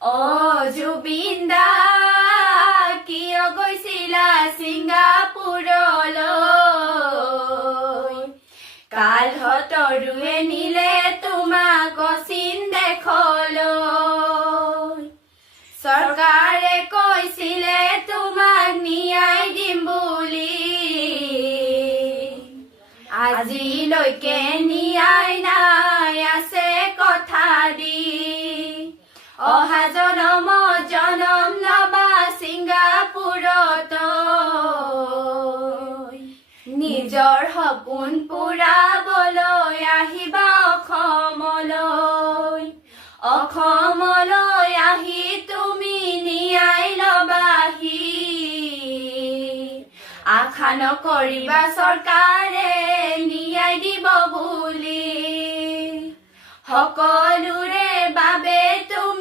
জুবিন দা কিয় গৈছিলা ছিংগাপুৰলৈ কালহতৰুৱে নিলে তোমাক চীন দেশলৈ চৰকাৰে কৈছিলে তোমাক ন্যায় দিম বুলি আজিলৈকে ন্যায় নাই আছে কথা দি অহা জনমত জনম লবা ছিংগাপুৰত নিজৰ সপোন পুৰাবলৈ আহিবা অসমলৈ আহি তুমি ন্যায় লবাহি আশা নকৰিবা চৰকাৰে ন্যায় দিব বুলি সকলোৰে বাবে তুমি